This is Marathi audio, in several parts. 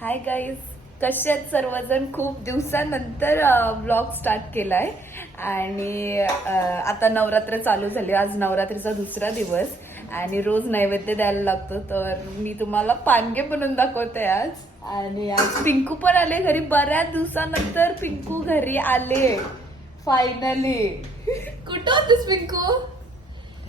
हाय गाईज कसे आहेत सर्वजण? खूप दिवसानंतर ब्लॉग स्टार्ट केलाय. आणि आता नवरात्र चालू झाली. आज नवरात्रीचा दुसरा दिवस. आणि रोज नैवेद्य द्यायला लागतो. तर मी तुम्हाला पानगे बनवून दाखवते आज. आणि आज पिंकू पण आले घरी. बऱ्याच दिवसानंतर पिंकू घरी आले. फायनली कुठं होतीस पिंकू?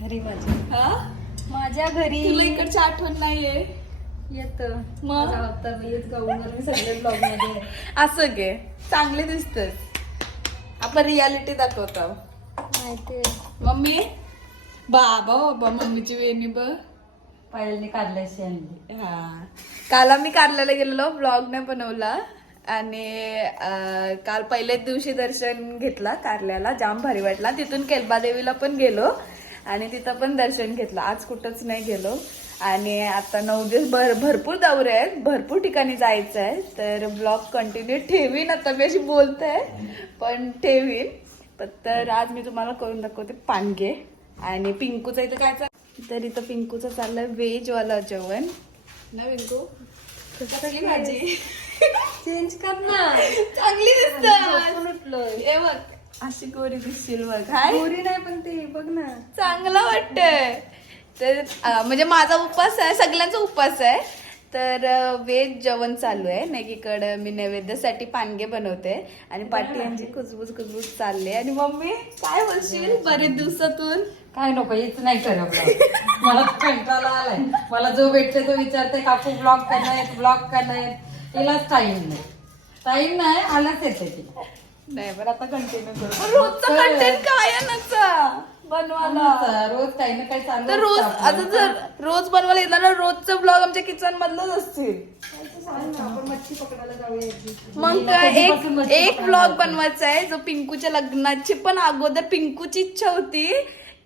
घरी माझ्या. हा? माझ्या घरी. तुला इकडची आठवण नाहीये. येत. मग? माझा हप्ता येत गाऊन मी सगळे ब्लॉगमध्ये असं घे चांगले दिसतस. आपण रियालिटी दाखवतो. माहिती मम्मी? बाबा बाबा मम्मीची वेणी बघ. पायलने काढल्याशी आणली हा. काल आम्ही कारल्याला गेलेलो ब्लॉग नाही बनवला. आणि अं, काल पहिल्याच दिवशी दर्शन घेतला कारल्याला जाम भारी वाटला. तिथून केलबा देवीला पण गेलो. आणि तिथं पण दर्शन घेतलं. आज कुठंच नाही गेलो. आणि आता नऊ दिवस भर भरपूर दौरे आहेत भरपूर ठिकाणी जायचं आहे तर ब्लॉग कंटिन्यू ठेवीन आता मी अशी बोलते पण ठेवीन. तर आज मी तुम्हाला करून दाखवते पानगे आणि पिंकूचं इथं काय चाल तर इथं पिंकूचं चाललंय व्हेज वाला जेवण. ना पिंकू? कसली भाजी? चेंज कर ना चांगली दिसत. हे अशी गोरी दिसशील बघ. गोरी नाही पण ते बघ ना. चांगलं वाटतंय. तर म्हणजे माझा उपवास आहे सगळ्यांचा उपवास आहे. तर वेज जेवण चालू आहे. नेकीकडे मी नैवेद्यासाठी पानगे बनवते. आणि पाटी यांची कुजबुज कुजबुज चालले आणि मम्मी काय बोलशील बरेच दिवसातून. काय नको हेच नाही करत. मला कंटाळा आलाय. मला जो भेटते तो विचारते काकू ब्लॉग करणार ब्लॉग करणार? तिलाच टाइम नाही. टाइम नाही आलाच येते तिला नाही बरं. आता कंटिन्यू करू. रोजचं कंटेंट काय बनवायला आमचं रोज काही ना काही चालू तर रोज असतं आता आपलं. जर रोज बनवायला येणार ना रोजचं ब्लॉग आमच्या किचन मधलंच असतील आपण मच्छी पकडायला जाऊया एक दिवशी. मग काय कधीपासून एक मच्छी एक पकडायला ब्लॉग. बनवायचा आहे जो पिंकूच्या लग्नाची पण अगोदर पिंकूची इच्छा होती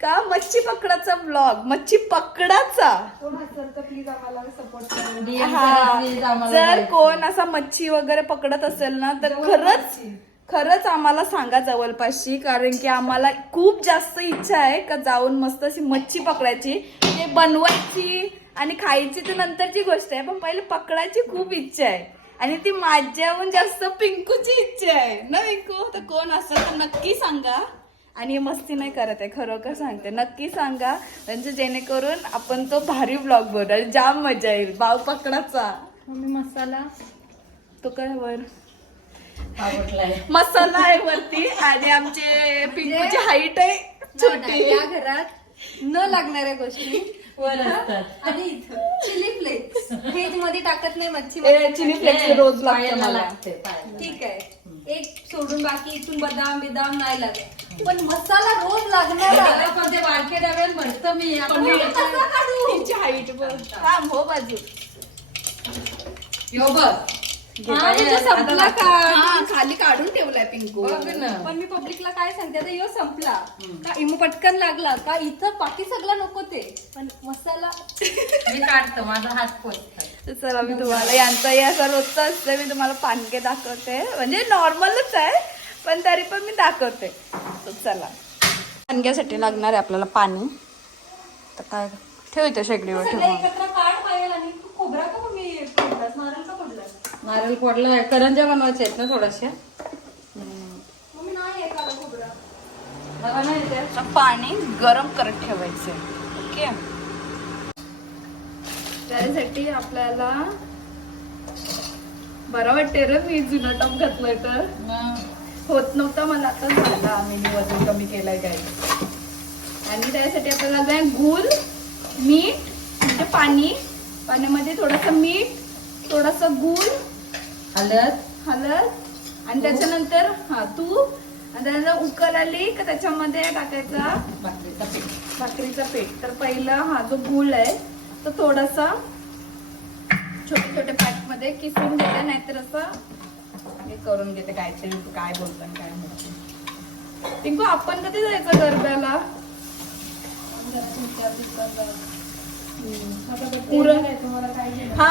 का मच्छी पकडाचा ब्लॉग मच्छी पकडाचा कोण असेल तर प्लीज आम्हाला सपोर्ट करा DM हा. करा please आम्हाला जर जायचं. कोण असा मच्छी वगैरे पकडत असेल ना तर खरंच खरंच आम्हाला सांगा जवळपासची कारण की आम्हाला खूप जास्त इच्छा आहे का जाऊन मस्त अशी मच्छी पकडायची ते बनवायची आणि खायची तर नंतरची गोष्ट आहे पण पहिले पकडायची खूप इच्छा आहे. आणि ती माझ्याहून जास्त पिंकूची इच्छा आहे. ना पिंकू? तर कोण असेल तर नक्की सांगा. आणि हे मस्ती नाही करत आहे खरोखर सांगते. नक्की सांगा म्हणजे जेणेकरून आपण तो भारी ब्लॉग बनवू. जाम मजा येईल. बाव पकडाचा मम्मी मसाला. तो काय वर? मसाला आहे वरती आणि आमचे पिंकूची हाईट आहे छोटी. या घरात न लागणाऱ्या गोष्टी वर असतात. आणि इथं. चिली फ्लेक्स व्हेजमध्ये टाकत नाही मच्छी ए, चिली फ्लेक्स रोज लागतं पायाला मला. लागते पायाला. ठीक आहे. एक सोडून बाकी इथून बदाम बिदाम नाही लागत. पण मसाला रोज लागणार. पण ते बारके डब्यात म्हणतो मी. आपण कसा काढू? तिची हाईट थांब हो बाजू. यो बघ. हा, तुझं संपला का? हा. खाली काढून ठेवलाय पिंकू बघ ना. पण मी पब्लिकला काय सांगते आता यो संपला. का इमो पटकन लागला? का इथं बाकी सगळं नको ते? पण मसाला मी काढतो माझा हात पोचतो तर चला मी तुम्हाला यांचा हे असं रोजचं असतं मी तुम्हाला पानके दाखवते. म्हणजे नॉर्मलच आहे पण तरी पण मी दाखवते. तर चला. पानक्यासाठी लागणार आहे आपल्याला पाणी. तर काय ठेव इथं शेगडीवर सगळं ठेवून एकत्र काढ पाहिजे आणि तू खोबरा का मी फोडलास नारळ का फोडलास नारळ फोडला करंजा बनवायच्या आहेत ना थोड्याशा मम्मी नाही आहे मला येते. पाणी गरम करत ठेवायचे ओके? त्यासाठी आपल्याला बरं वाटते रे मी जुनं टॉप घातलंय तर. होत नव्हता मला आता झाला. मी वजन कमी केलंय काय? आणि त्यासाठी आपल्याला लागलाय गूळ मीठ म्हणजे पाणी. पाण्यामध्ये थोडंसं मीठ थोडंसं गूळ हळद हळद आणि त्याच्यानंतर हा तूप आणि त्यानंतर उकल आली का त्याच्यामध्ये टाकायचा? भाकरीचा पीठ भाकरीचा पीठ तर पहिला हा जो गूळ आहे तो थोडासा छोटे छोटे पॅकमध्ये किसून घेते नाहीतर असं हे करून घेते. काहीतरी तू काय बोलतो काय म्हणतो टिंकू आपण कधी जायचं गरब्याला? पुरण हा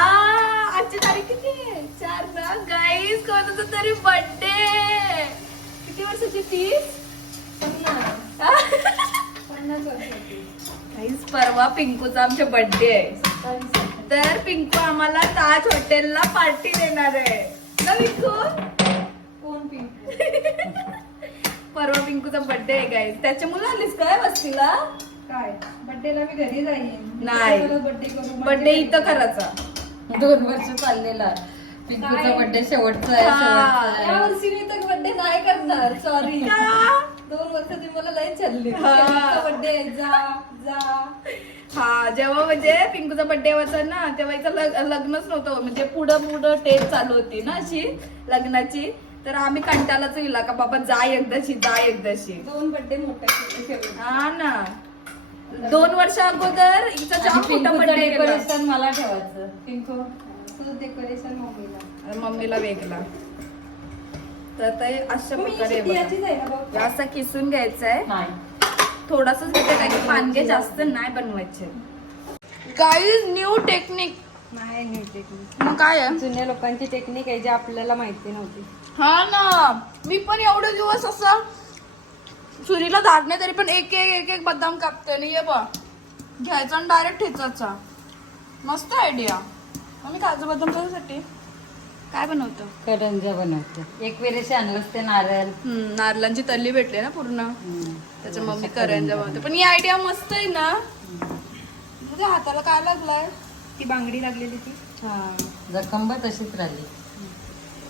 आजची तारीख किती आहे? चार ना? गाईस कोणाचा तरी बर्थडे किती वर्षाची वर्षाची. गाईस परवा पिंकूचा आमच्या बर्थडे आहे. तर पिंकू आम्हाला ताज हॉटेलला पार्टी देणार आहे. ना पिंकू? कोण पिंपू परवा पिंकूचा बर्थडे आहे काय त्याच्यामुळे आलीस काय वस्तीला? काय? बर्थडेला मी घरी जाईन. नाही. बर्थडे करू बर्थडे इथं करायचा. दोन वर्ष चाललेला पिंकूचा काय? बर्थडे शेवटचा आहे हा. शेवटचा या आहे वर्षी मी तर बर्थडे नाही करणार. सॉरी का? दोन वर्ष तुम्ही मला लय चालली हा. बर्थडे जा जा. हा जेव्हा म्हणजे पिंकूचा बर्थडे व्हायचा ना तेव्हा इथं लग- लग्नच नव्हतं. म्हणजे पुढं पुढं टेप चालू होती ना अशी लग्नाची. तर आम्ही कंटाळाच येईल का बाबा जा एकदाशी जा एकदाशी. दोन बर्थडे मोठे केले. शेवटी. हा ना. दोन वर्ष अगोदर हिचा जाम मोठा बर्थडे डेकोरेशन मला ठेवायचं. पिंकू तुझं डेकोरेशन मम्मीला. आणि मम्मीला वेगळा. तर ते अशा प्रकारे बघा. याचीच आहे ना बघ. जास्त किसून घ्यायचं आहे नाही. थोडासा घेते काय की पानगे जास्त नाही बनवायचे. गाईज न्यू टेक्निक नाही न्यू टेक्निक मग काय आहे? जुन्या लोकांची टेक्निक आहे जी आपल्याला माहिती नव्हती. हा ना. मी पण एवढे दिवस असं सुरीला झाड नाही तरी पण एक एक एक एक बदाम कापते आणि ये बा घ्यायचा आणि डायरेक्ट ठेचायचा. मस्त आयडिया आम्ही काजू बदाम कशासाठी काय बनवतो? करंजा बनवते. एक वेळेस आणलंच ते नारळ नारळांची तल्ली भेटली ना पूर्ण. त्याच्या मम्मी करंजा बनवते. पण ही आयडिया मस्त आहे ना. तुझ्या हाताला काय लागलाय? ती बांगडी लागलेली ती. हा. जखम तशीच राहिली.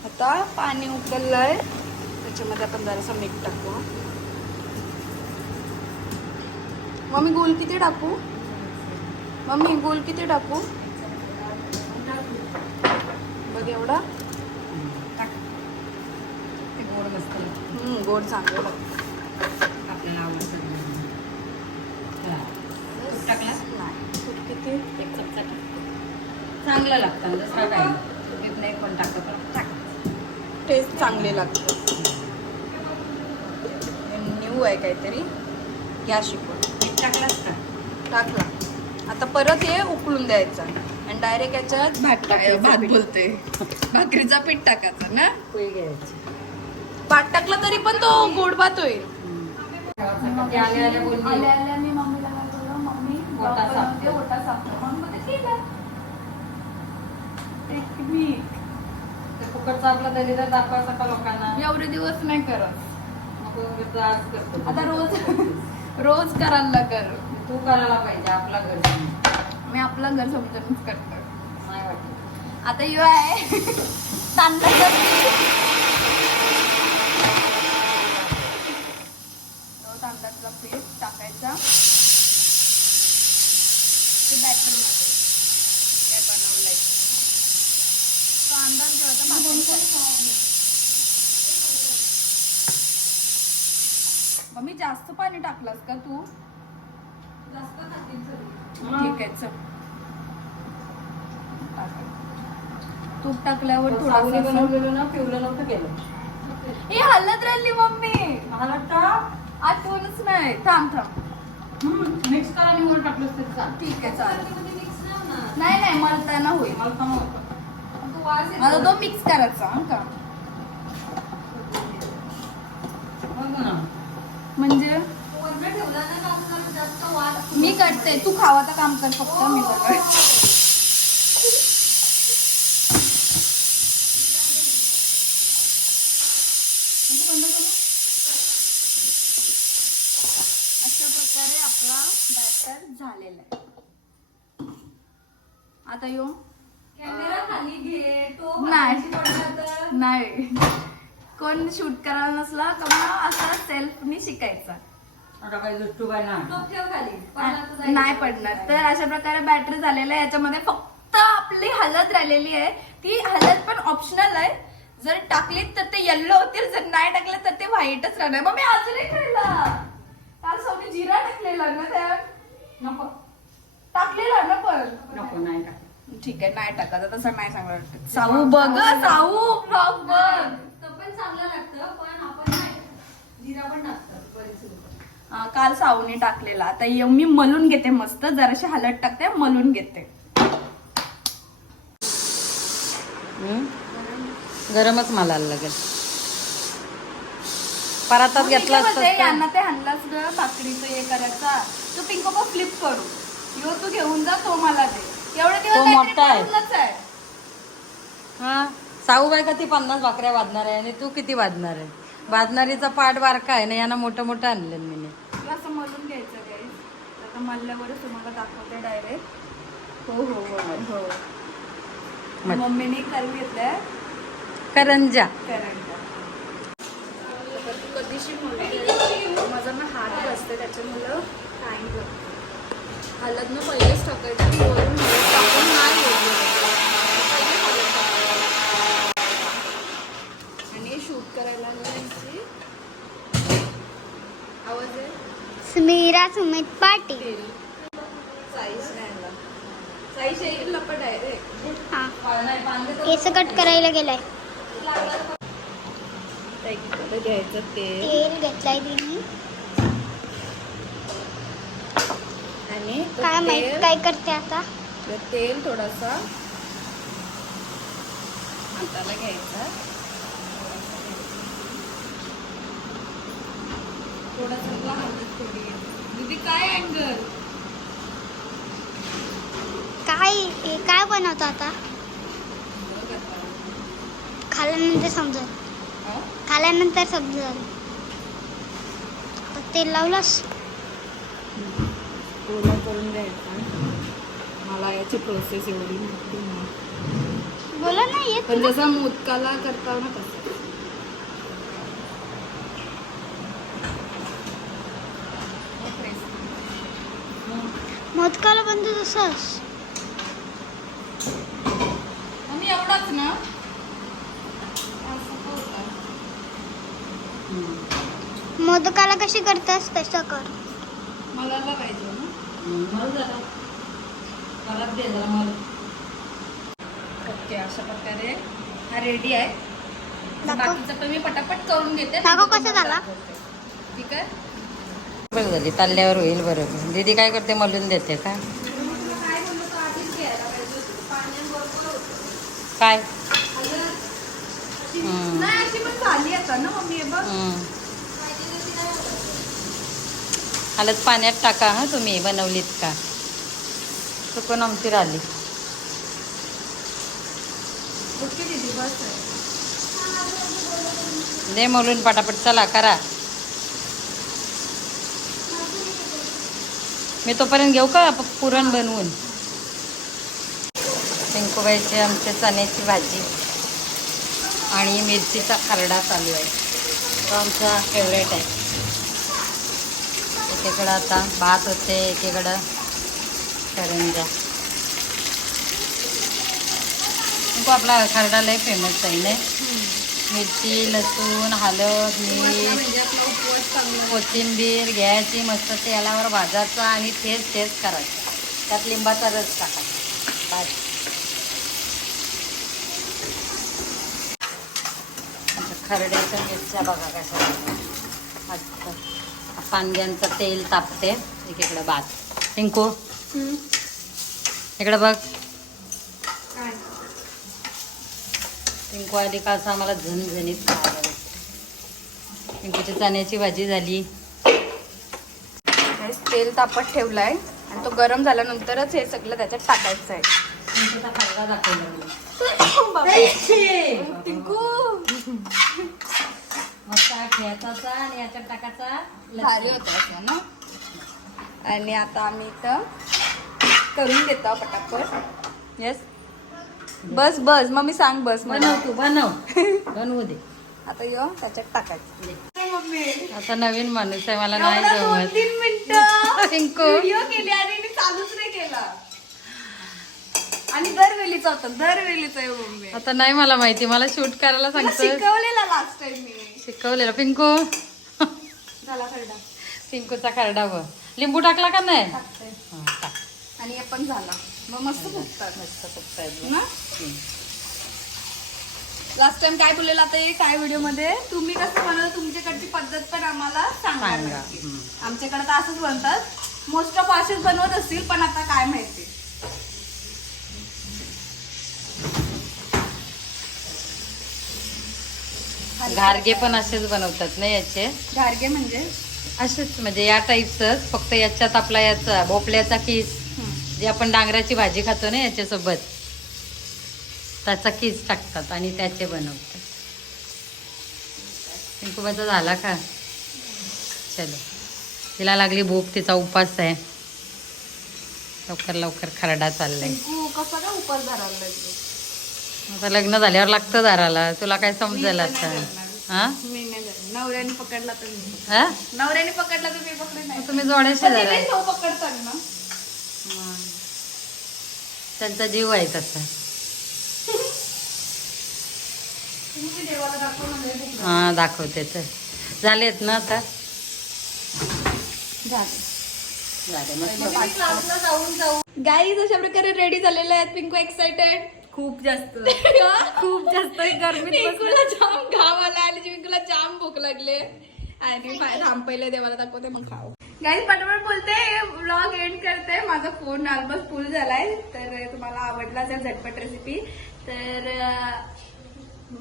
आता पाणी उकळलंय त्याच्यामध्ये आपण जरासा मीठ टाकू. मम्मी गोल किती टाकू? मम्मी गोल किती टाकू? बघ एवढा. ते गोड मस्त गोड चांगलं लागतं आपल्याला आवडतं टाकला नाही तूप किती? एक चमचा टाक. चांगलं लागतं काय नाही. तूप नाही पण टाकत टाक. टेस्ट चांगले लागते. न्यू आहे काहीतरी. घ्या शिकून. टाकलास का? टाकला. आता परत हे उकळून द्यायचं. आणि डायरेक्ट याच्यात भात टाकायचं भात बोलते. भाकरीचा पीठ टाकायचा ना? पोळी घ्यायची. भात टाकला तरी पण तो गोड भात होईल. ते आले आले बोलली. आल्या आल्या मी मम्मीला काय बोललो, मम्मी ओटा भात साफ बनवते, कर. ओटा साफ कर. मम्मी बोलते, ठीक आहे. टेक्निक ते फुकटचा आपला तरी तर दाखवायचा का लोकांना एवढे दिवस नाही करत. मग उगाच त्रास करतो. आता रोज रोज करायला लागल तू करायला पाहिजे आपला घर मी आपलं घर समजूनच करतो. वाटत. आता यो आहे. तांदळाचं पीठ तो तांदळाचा पीठ टाकायचा. ते बॅटरमध्ये. काय बनवलंय. तो अंदाज जेवायचा मम्मी जास्त पाणी टाकलंस का तू? ठीक आहे चल. टाक. तूप टाकल्यावर थोडं बनवलेलं ना पिवलं नव्हतं केलं. हे हलत राहिली मम्मी. मला का आठवणच नाही. थांब थांब. मिक्स करा आणि वर टाकलंस तरी चाल ठीक आहे चालेल. नाही नाही मलताना होईल. मला नव्हतं आता तो मिक्स करायचा हं का? बघ ना म्हणजे मी करते. तू खावाचं काम कर फक्त मी अशा प्रकारे आपला बॅटर झालेला आहे. आता यो कॅमेरा खाली घे. तो नाही. नाही. कोण शूट करायला नसला का मग असा सेल्फनी शिकायचा. आता काही दुष्टू बाय ना टोप ठेव खाली. पडला तर जाईल. नाही पडणार. तर अशा प्रकारे बॅटरी झालेला आहे. याच्यामध्ये फक्त आपली हळद राहिलेली आहे. ती हळद पण ऑप्शनल आहे. जर टाकलीत तर ते येल्लो होतील. जर नाही टाकलं तर ते व्हाईटच राहणार. मग मी अजूनही खाल्ला काल सोनी जिरा टाकलेला ना नको. टाकलेला ना पण? नको नाही टाक ठीक आहे नाही टाकायचं तसं नाही चांगलं वाटत. साऊ बघ साऊ ब्लॉग बघ. तो पण चांगलं लागतं पण आपण नाही. जिरा पण टाकतात बरेच. लोक काल साऊने टाकलेला. आता मी मलून घेते मस्त. जराशी हलत टाकते मलून घेते. गरमच मला लागेल. परातात घेतला यांना ते हाणलाच ग भाकरीचं हे करायचा. तू पिंको फ्लिप करू. यो तू घेऊन जा तो मला दे. एवढे दिवस मोठा आहे. हा? साऊबाई का ती पन्नास भाकऱ्या वाजणार आहे आणि तू किती वाजणार आहे? वाजणारीचा पाठ बारका आहे ना यांना मोठं मोठं आणलं मी तुला असं मलून घ्यायचं गाईस आता मल्ल्यावरच तुम्हाला दाखवते डायरेक्ट हो हो हो. हो. मग. मम्मीने करून घेतलंय. करंजा. करंट कधीशी मुलगी माझा ना हात बसते त्याच्यामुळं टाईम हलत ना पहिलेच टाकायचं वरून हळद टाकून नाही होत. पहिलेच हळद टाकायचं. आणि शूट करायला लावायची. आवाज आहे? स्मिरा सुमित पाटील. हा. केस कट करायला गेलाय. घ्यायचं तेल? तेल घेतलाय तिने. आणि तो काय माहीत तेल- काय करते आता? तर तेल थोडासा हाताला घ्यायचा. हळद थोडी दीदी काय अँगल काय हे काय बनवतो आता? खाल्यानंतर समजल. खाल्यानंतर समजल. तेल लावलंस? गोळा करून द्यायचा. मला याची प्रोसेस एवढी माहिती नाही. बोला ना येत पण जसं मोदकाला करता ना मोदकाला बनतो तसंच आणि एवढाच ना. मोदकाला कशी करतेस तसं कर. मला पाहिजे ना. जरा. मला. ओके अशा प्रकारे हा रेडी आहे. बाकीचं पण मी पटापट करून घेते. कसा झाला? ठीक आहे? बरं झाली ताल्ल्यावर होईल बरोबर. दीदी काय करते मलून देते का? काय. हलत पाण्यात टाका हा तुम्ही बनवलीत का? चुकून आमची राहिली. दे मलून पटापट चला करा. मी तोपर्यंत घेऊ का पुरण बनवून? पिंकूबाईची आमच्या चण्याची भाजी आणि मिरचीचा खरडा चालू आहे. तो आमचा फेवरेट आहे. एकीकडं आता भात होते एकीकडं करंजा. पिंकू आपला खरडा लय फेमस आहे नाही? मिरची लसूण हळद मीठ कोथिंबीर घ्यायची मस्त तेलावर भाजायचा आणि तेच तेच करायचं. त्यात लिंबाचा रस टाकायचा. आता खरड्याच्या मिरच्या बघा कशा. मस्त. कांद्यांचं तेल तापते. एकीकडे भात. पिंकू. इकडे बघ. पिंकू आली का असं आम्हाला झणझणीत खायला भेटतं. पिंकूची चण्याची भाजी झाली. तेल तापत ठेवलाय आणि तो गरम झाल्यानंतरच हे सगळं त्याच्यात टाकायचं आहे. मस्त आणि याच्यात टाकायचा भारी. होतं ना? आणि आता आम्ही इथं करून घेतो पटापट. येस बस बस. मग मी सांग बस मला. बनव तू बनव. बनवू दे. आता यो त्याच्यात टाकायचं. मम्मी आता नवीन माणूस आहे मला नाही जमत. तीन मिनिटं. पिंकू व्हिडिओ केली आणि मी चालूच नाही केला. आणि दरवेळीचा होता दरवेळीचा आहे मम्मी. आता नाही मला माहिती मला शूट करायला तुला सांगतो शिकवलेला लास्ट टाइम मी. शिकवलेलं. पिंकू. झाला खरडा. पिंकूचा खरडा व. लिंबू टाकला का नाही? टाकते हा, टाक. आणि हे पण झाला. मग मस्त फुगतात मस्त फुगतायत बघ. ना हम्म. लास्ट टाइम काय बोललेलं आता हे काय व्हिडिओमध्ये तुम्ही कसं बनवलं तुमच्याकडची पद्धत पण आम्हाला सांगा सांगा नक्की. हम्म. आमच्याकडे तर असंच बनतात मोस्ट ऑफ असेच बनवत असतील पण आता काय माहिती घारगे पण असेच बनवतात ना याचे घारगे म्हणजे असेच म्हणजे या टाईपच फक्त याच्यात आपला याचा भोपळ्याचा किस जी आपण डांगराची भाजी खातो ना याच्यासोबत त्याचा किस टाकतात आणि त्याचे बनवतात. पिंकूबाचा झाला का? चलो. तिला लागली भूक तिचा उपास आहे. लवकर लवकर खरडा चाललाय. आता लग्न झाल्यावर लागतं दाराला तुला काय समजेल आता? हा. नवऱ्याने पकडला तर मी. हा? नवऱ्याने पकडला तर मी पकडे नाही तुम्ही जोड्याशी पण धरा तिने तो पकडतात ना त्यांचा जीव आहे तसा. म्हणजे हा दाखवते तर. झालेत ना आता? गाईज अशा प्रकारे रेडी झालेले आहेत. पिंकू एक्साइटेड खूप जास्त. खूप जास्त गरमीत पिंकूला जाम घाम आला आणि पिंकूला जाम भूक लागले. आणि थांब पहिले देवाला दाखवते मग खाऊ. गाईज पटपट बोलते. ब्लॉग एंड करते. माझा फोन ऑलमोस्ट फुल झालाय. तर तुम्हाला आवडला असेल झटपट रेसिपी तर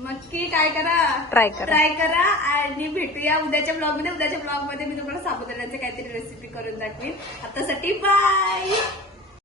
नक्की काय करा? Try करा. ट्राय करा आणि भेटूया उद्याच्या ब्लॉगमध्ये. उद्याच्या ब्लॉगमध्ये मी तुम्हाला साबुदाण्याचे काहीतरी रेसिपी करून दाखवीन. आतासाठी बाय